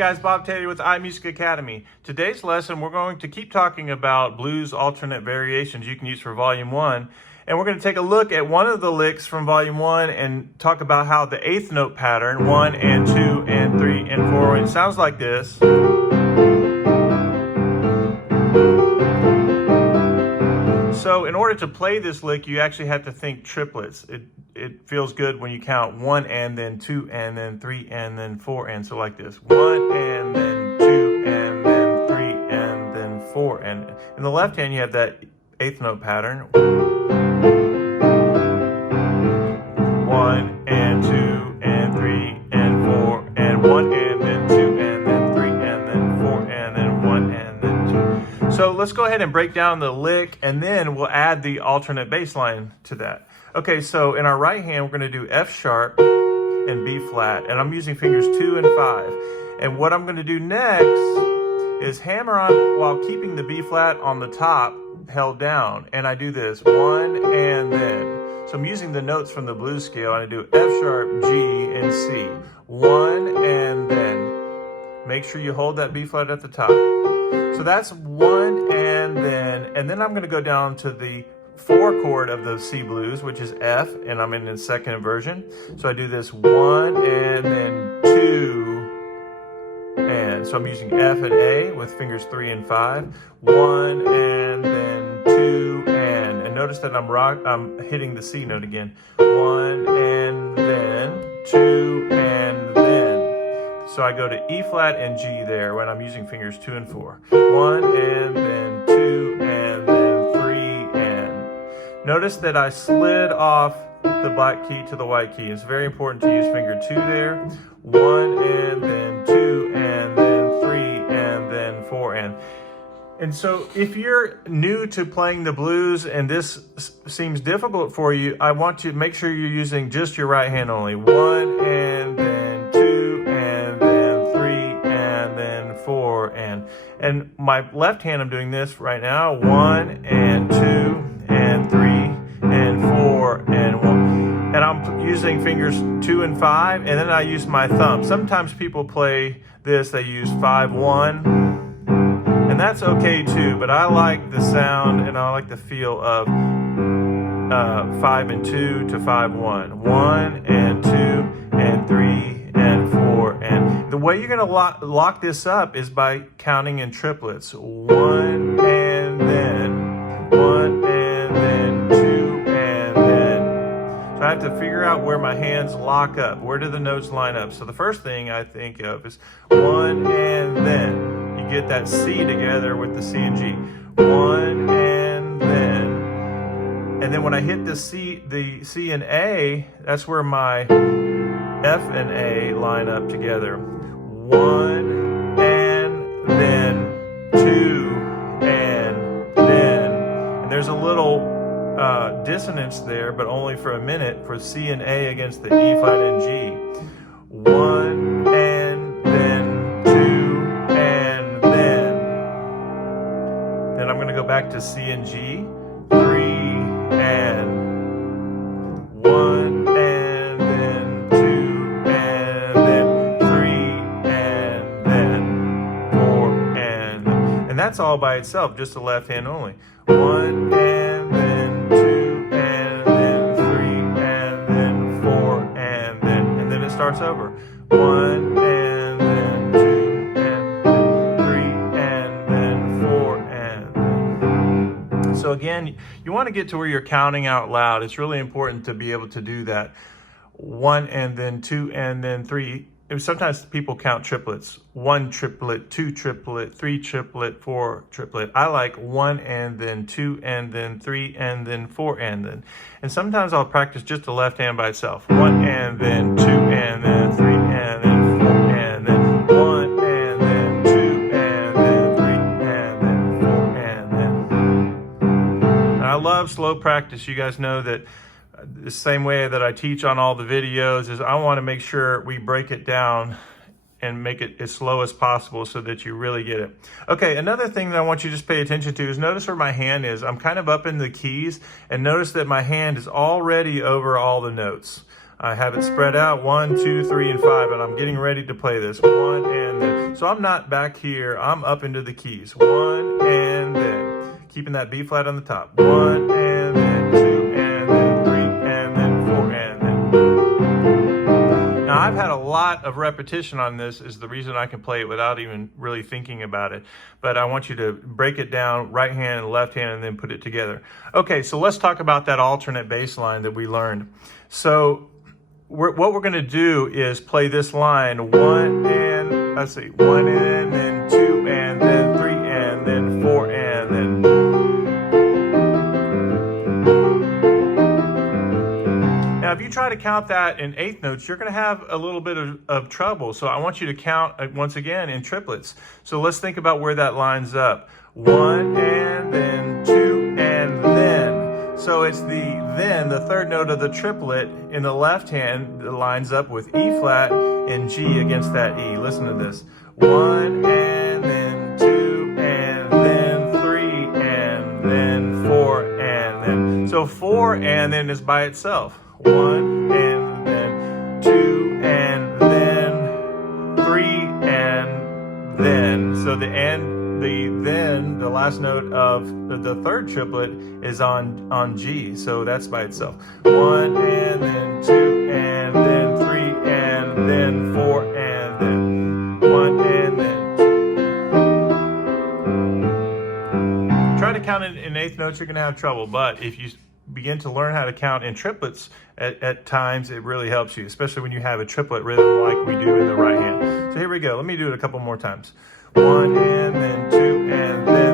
guys, Bob Taylor with iMusicAcademy. Today's lesson, we're going to keep talking about blues alternate variations you can use for Volume 1. And we're going to take a look at one of the licks from Volume 1 and talk about how the eighth note pattern, 1 and 2 and 3 and 4, and it sounds like this. So in order to play this lick, you actually have to think triplets. It feels good when you count 1 and then 2 and then 3 and then 4 and so like this. 1 and then 2 and then 3 and then 4. And in the left hand you have that eighth note pattern. 1 and 2 and 3 and 4 and 1 and then 2 and then 3 and then 4 and then 1 and then 2. So let's go ahead and break down the lick and then we'll add the alternate bass line to that. Okay, so in our right hand we're going to do F sharp and B flat, and I'm using fingers 2 and 5. And what I'm going to do next is hammer on while keeping the B flat on the top held down, and I do this 1 and then. So I'm using the notes from the blues scale, and I do F sharp, G, and C. 1 and then. Make sure you hold that B flat at the top. So that's 1 and then I'm going to go down to the 4 chord of the C blues, which is F, and I'm in the second inversion. So I do this 1 and then 2 and. So I'm using F and A with fingers 3 and 5. 1 and then 2 and. And notice that I'm hitting the C note again. 1 and then 2 and then. So I go to E flat and G there when I'm using fingers 2 and 4. 1 and then 2 and then 3 and. Notice that I slid off the black key to the white key. It's very important to use finger 2 there. 1 and then 2 and then 3 and then 4 and. And so if you're new to playing the blues and this seems difficult for you, I want you to make sure you're using just your right hand only. 1 and then 2 and then 3 and then 4 and. And my left hand, I'm doing this right now. 1 and 2 and 3 and 4 and 1. And I'm using fingers 2 and 5, and then I use my thumb. Sometimes people play this, they use 5-1. And that's okay too, but I like the sound and I like the feel of 5 and 2 to 5-1. 1 and 2 and 3 and 4 and. The way you're going to lock this up is by counting in triplets. 1 and then 1 and then 2 and then. So I have to figure out where my hands lock up. Where do the notes line up? So the first thing I think of is 1 and then. You get that C together with the C and G. 1 and then. And then when I hit the C and A, that's where my F and A line up together. 1 and then 2 and then. And there's a little dissonance there, but only for a minute for C and A against the E flat and G. 1 and then 2 and then. Then I'm going to go back to C and G. 3 and 1 and then 2 and then 3 and then 4 and that's all by itself, just the left hand only. 1 and then 2 and then 3 and then 4 and then it starts over. 1 and then 2 and then 3 and then 4 and. So again, you want to get to where you're counting out loud. It's really important to be able to do that. 1 and then 2 and then 3. Sometimes people count triplets. 1 triplet, 2 triplet, 3 triplet, 4 triplet. I like 1 and then 2 and then 3 and then 4 and then. And sometimes I'll practice just the left hand by itself. 1 and then 2 and then 3 and then 4 and then 1 and then 2 and then 3 and then 4 and then. And I love slow practice. You guys know that the same way that I teach on all the videos is I want to make sure we break it down and make it as slow as possible so that you really get it. Okay, another thing that I want you to just pay attention to is notice where my hand is. I'm kind of up in the keys, and notice that my hand is already over all the notes. I have it spread out, 1, 2, 3, and 5, and I'm getting ready to play this. 1 and and then. So I'm not back here, I'm up into the keys. 1 and then. Keeping that B flat on the top. 1 and then 2 and then 3 and then 4 and then. Now I've had a lot of repetition on this is the reason I can play it without even really thinking about it. But I want you to break it down right hand and left hand and then put it together. Okay, so let's talk about that alternate bass line that we learned. So what we're going to do is play this line 1 and, let's see, 1 and then 2 and then 3 and then 4 and then. Now, if you try to count that in eighth notes, you're going to have a little bit of trouble. So I want you to count once again in triplets. So let's think about where that lines up. 1 and then 2 and then. So it's the third note of the triplet in the left hand that lines up with E flat and G against that E. Listen to this. 1 and then 2 and then 3 and then 4 and then. So 4 and then is by itself. 1 and then 2 and then 3 and then. So the last note of the third triplet is on G. So that's by itself. 1 and then 2 and then 3 and then 4 and then 1 and then. Try to count it in eighth notes, you're going to have trouble. But if you begin to learn how to count in triplets at times, it really helps you, especially when you have a triplet rhythm like we do in the right hand. So here we go. Let me do it a couple more times. 1 and then 2 and then